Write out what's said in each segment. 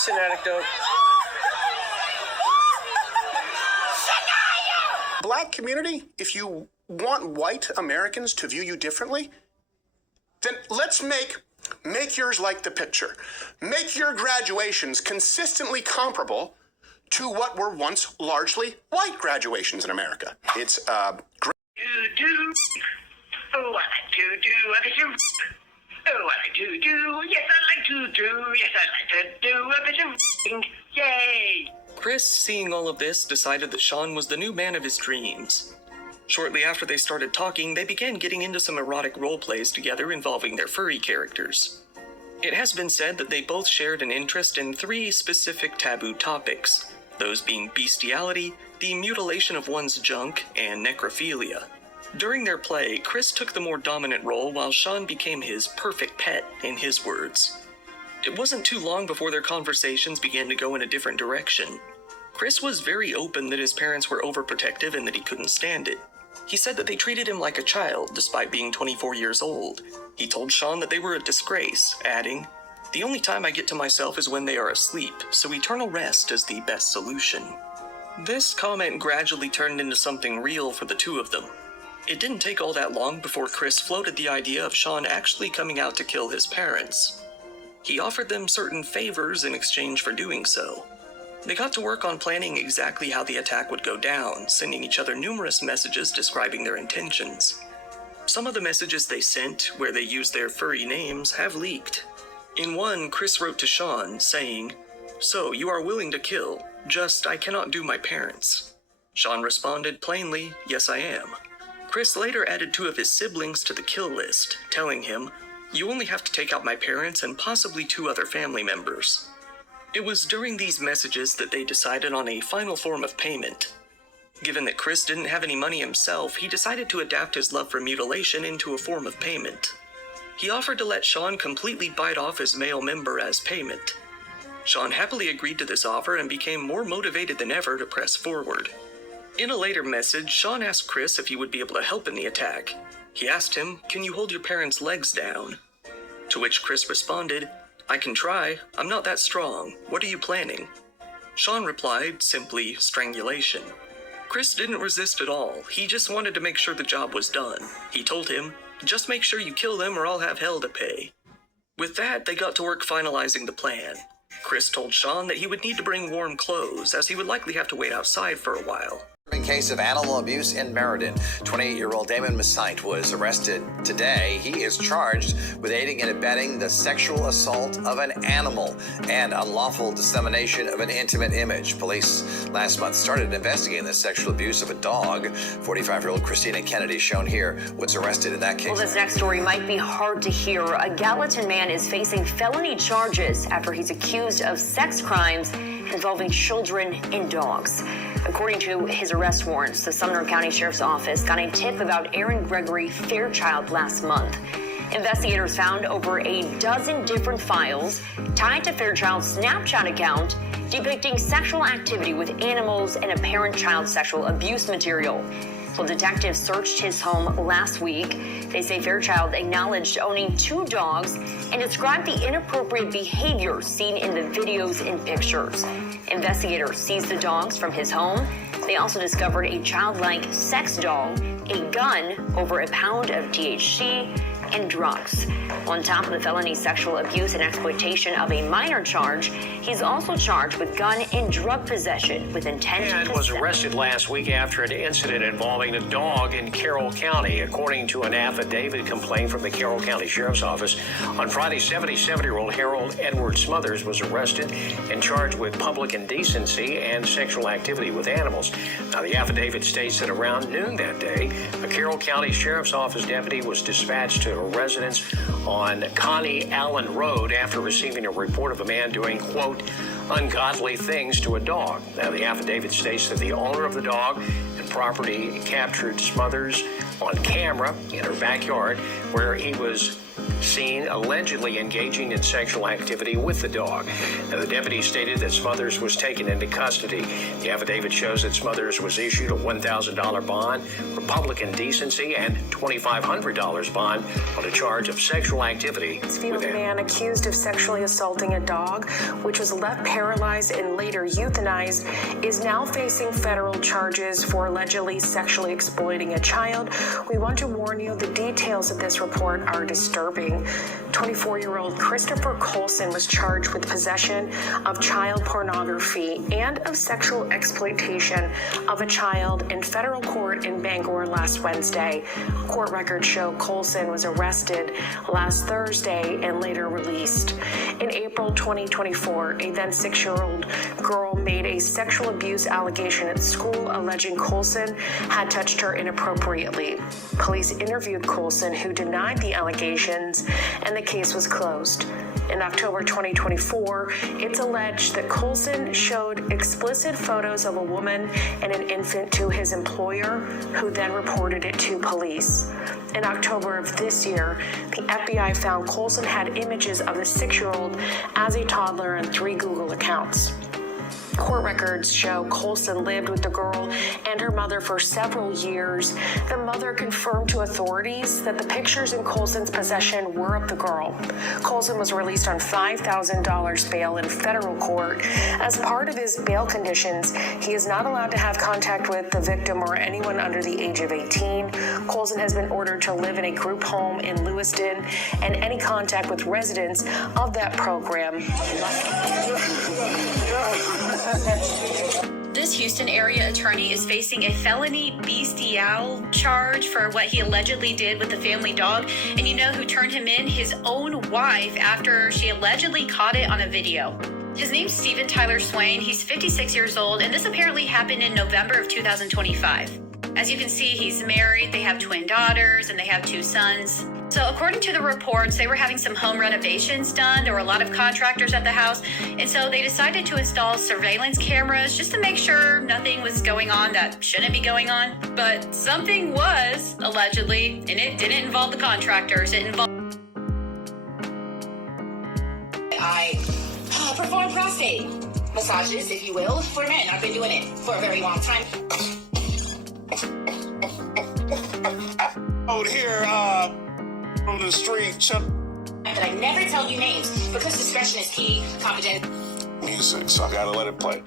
Just an anecdote. Black community, if you want white Americans to view you differently, then let's make yours like the picture. Make your graduations consistently comparable to what were once largely white graduations in America. It's great. Do. Oh, I like to do. I like to. Oh, I like to do. Yes, I like to do. Yes, I like to do a bit of. Yay! Chris, seeing all of this, decided that Sean was the new man of his dreams. Shortly after they started talking, they began getting into some erotic role plays together involving their furry characters. It has been said that they both shared an interest in 3 specific taboo topics, those being bestiality, the mutilation of one's junk, and necrophilia. During their play, Chris took the more dominant role while Sean became his perfect pet, in his words. It wasn't too long before their conversations began to go in a different direction. Chris was very open that his parents were overprotective and that he couldn't stand it. He said that they treated him like a child despite being 24 years old. He told Sean that they were a disgrace, adding, "The only time I get to myself is when they are asleep, so eternal rest is the best solution." This comment gradually turned into something real for the two of them. It didn't take all that long before Chris floated the idea of Sean actually coming out to kill his parents. He offered them certain favors in exchange for doing so. They got to work on planning exactly how the attack would go down, sending each other numerous messages describing their intentions. Some of the messages they sent, where they used their furry names, have leaked. In one, Chris wrote to Sean, saying, "So, you are willing to kill, just I cannot do my parents." Sean responded plainly, "Yes, I am." Chris later added 2 of his siblings to the kill list, telling him, "You only have to take out my parents and possibly 2 other family members." It was during these messages that they decided on a final form of payment. Given that Chris didn't have any money himself, he decided to adapt his love for mutilation into a form of payment. He offered to let Sean completely bite off his male member as payment. Sean happily agreed to this offer and became more motivated than ever to press forward. In a later message, Sean asked Chris if he would be able to help in the attack. He asked him, "Can you hold your parents' legs down?" To which Chris responded, "I can try. I'm not that strong. What are you planning?" Sean replied, simply, "Strangulation." Chris didn't resist at all. He just wanted to make sure the job was done. He told him, "Just make sure you kill them or I'll have hell to pay." With that, they got to work finalizing the plan. Chris told Sean that he would need to bring warm clothes, as he would likely have to wait outside for a while. In case of animal abuse in Meriden, 28-year-old Damon Messite was arrested today. He is charged with aiding and abetting the sexual assault of an animal and unlawful dissemination of an intimate image. Police last month started investigating the sexual abuse of a dog. 45-year-old Christina Kennedy, shown here, was arrested in that case. Well, this next story might be hard to hear. A Gallatin man is facing felony charges after he's accused of sex crimes involving children and dogs. According to his arrest warrants, the Sumner County Sheriff's Office got a tip about Aaron Gregory Fairchild last month. Investigators found over a dozen different files tied to Fairchild's Snapchat account depicting sexual activity with animals and apparent child sexual abuse material. Well, detectives searched his home last week. They say Fairchild acknowledged owning 2 dogs and described the inappropriate behavior seen in the videos and pictures. Investigators seized the dogs from his home. They also discovered a childlike sex doll, a gun, over a pound of THC, and drugs. On top of the felony sexual abuse and exploitation of a minor charge, he's also charged with gun and drug possession with intent to possess. Was arrested last week after an incident involving a dog in Carroll County, according to an affidavit complaint from the Carroll County Sheriff's Office. On Friday, 77-year-old Harold Edward Smothers was arrested and charged with public indecency and sexual activity with animals. Now, the affidavit states that around noon that day, a Carroll County Sheriff's Office deputy was dispatched to a residence on Connie Allen Road after receiving a report of a man doing, quote, ungodly things to a dog. Now, the affidavit states that the owner of the dog and property captured Smothers on camera in her backyard where he was seen allegedly engaging in sexual activity with the dog. Now, the deputy stated that Smothers was taken into custody. The affidavit shows that Smothers was issued a $1,000 bond for public indecency and $2,500 bond on a charge of sexual activity with A man accused of sexually assaulting a dog, which was left paralyzed and later euthanized, is now facing federal charges for allegedly sexually exploiting a child. We want to warn you, the details of this report are disturbing. 24-year-old Christopher Colson was charged with possession of child pornography and of sexual exploitation of a child in federal court in Bangor last Wednesday. Court records show Colson was arrested last Thursday and later released. In April 2024, a then 6-year-old girl made a sexual abuse allegation at school alleging Colson had touched her inappropriately. Police interviewed Colson, who denied the allegations, and the case was closed. In October 2024, it's alleged that Colson showed explicit photos of a woman and an infant to his employer, who then reported it to police. In October of this year, the FBI found Colson had images of the 6-year-old as a toddler and 3 Google accounts. Court records show Colson lived with the girl and her mother for several years. The mother confirmed to authorities that the pictures in Colson's possession were of the girl. Colson was released on $5,000 bail in federal court. As part of his bail conditions, he is not allowed to have contact with the victim or anyone under the age of 18. Colson has been ordered to live in a group home in Lewiston, and any contact with residents of that program This Houston area attorney is facing a felony bestial charge for what he allegedly did with the family dog. And you know who turned him in? His own wife, after she allegedly caught it on a video. His name's Stephen Tyler Swain. He's 56 years old, and this apparently happened in November of 2025. As you can see, he's married, they have twin daughters, and they have 2 sons. So according to the reports, they were having some home renovations done. There were a lot of contractors at the house. And so they decided to install surveillance cameras just to make sure nothing was going on that shouldn't be going on. But something was, allegedly, and it didn't involve the contractors. It involved... I perform prostate massages, if you will, for men. I've been doing it for a very long time. Out here, on the street, But I never tell you names because discretion is key, confidential. Music, so I gotta let it play.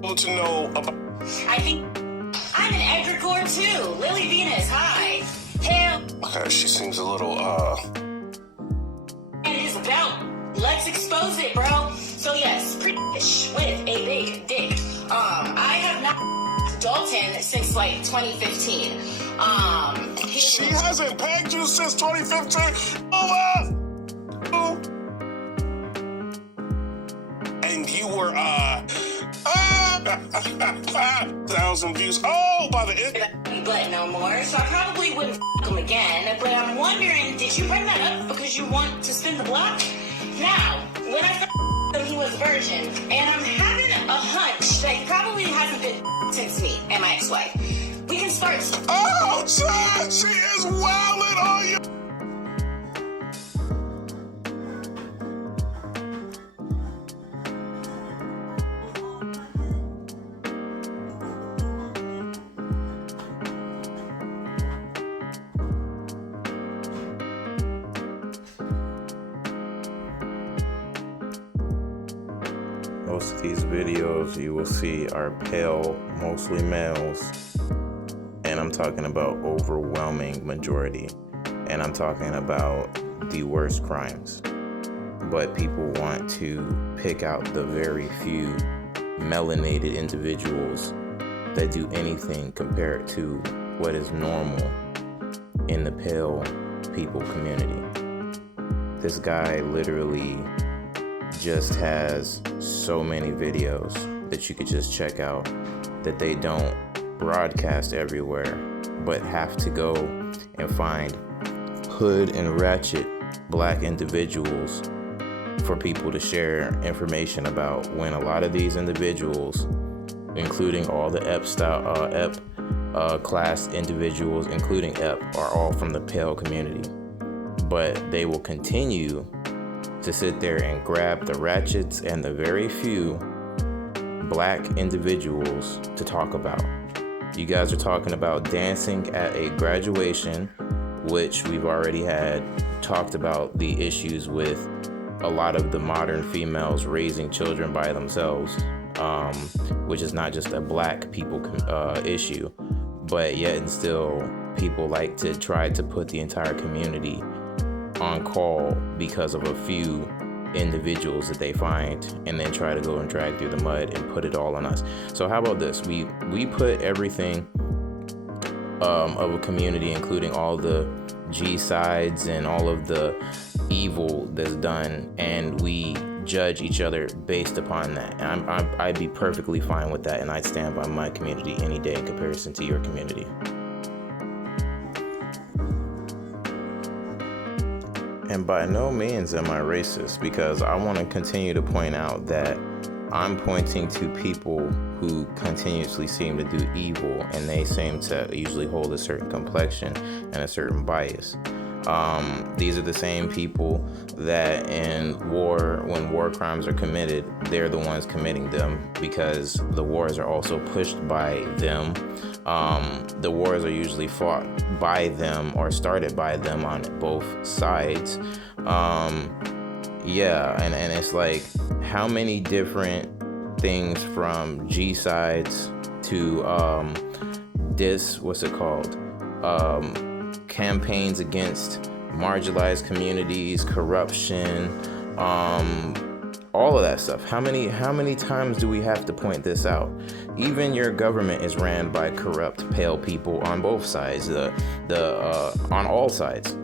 What to know about? I think I'm an Edgar Gore too. Lily Venus, hi. Hell. Okay, she seems a little, And it is about. Let's expose it, bro. So yes, pretty bitch with a big dick. I have not Dalton since like 2015. She hasn't pegged you since 2015. And you were 1,000 views. Oh, by the end. But no more. So I probably wouldn't him again. But I'm wondering, did you bring that up because you want to spin the block? Now, when I first him, he was a virgin, and I'm having a hunch that he probably hasn't been since me and my ex-wife. We can start. Oh, Chad, she is wilding on you. Most of these videos you will see are pale, mostly males, and I'm talking about overwhelming majority, and I'm talking about the worst crimes. But people want to pick out the very few melanated individuals that do anything compared to what is normal in the pale people community. This guy literally just has so many videos that you could just check out that they don't broadcast everywhere, but have to go and find hood and ratchet black individuals for people to share information about, when a lot of these individuals, including all the class individuals, including Ep, are all from the pale community. But they will continue to sit there and grab the ratchets and the very few black individuals to talk about. You guys are talking about dancing at a graduation, which we've already had talked about the issues with a lot of the modern females raising children by themselves, which is not just a black people issue, but yet and still people like to try to put the entire community on call because of a few individuals that they find, and then try to go and drag through the mud and put it all on us. So how about this? We put everything of a community, including all the G sides and all of the evil that's done, and we judge each other based upon that. And I'd be perfectly fine with that, and I'd stand by my community any day in comparison to your community. And by no means am I racist, because I want to continue to point out that I'm pointing to people who continuously seem to do evil, and they seem to usually hold a certain complexion and a certain bias. These are the same people that in war, when war crimes are committed, they're the ones committing them, because the wars are also pushed by them. The wars are usually fought by them or started by them on both sides. And it's like, how many different things from G sides to campaigns against marginalized communities, corruption, all of that stuff. How many times do we have to point this out? Even your government is ran by corrupt pale people on both sides, on all sides.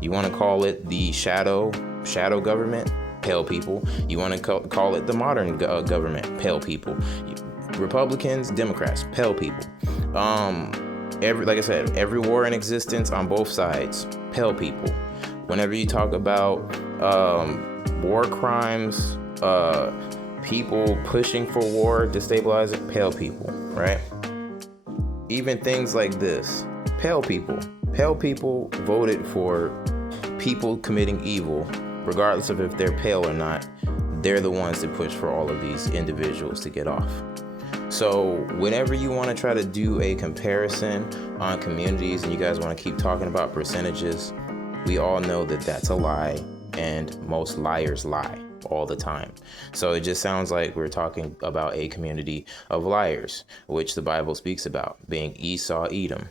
You want to call it the shadow government? Pale people. You want to call it the modern government? Pale people. Republicans, Democrats, pale people. Like I said, every war in existence on both sides, pale people. Whenever you talk about war crimes, people pushing for war, destabilizing, pale people, right? Even things like this, pale people. Pale people voted for people committing evil, regardless of if they're pale or not. They're the ones that push for all of these individuals to get off. So whenever you want to try to do a comparison on communities, and you guys want to keep talking about percentages, we all know that that's a lie, and most liars lie all the time. So it just sounds like we're talking about a community of liars, which the Bible speaks about being Esau, Edom.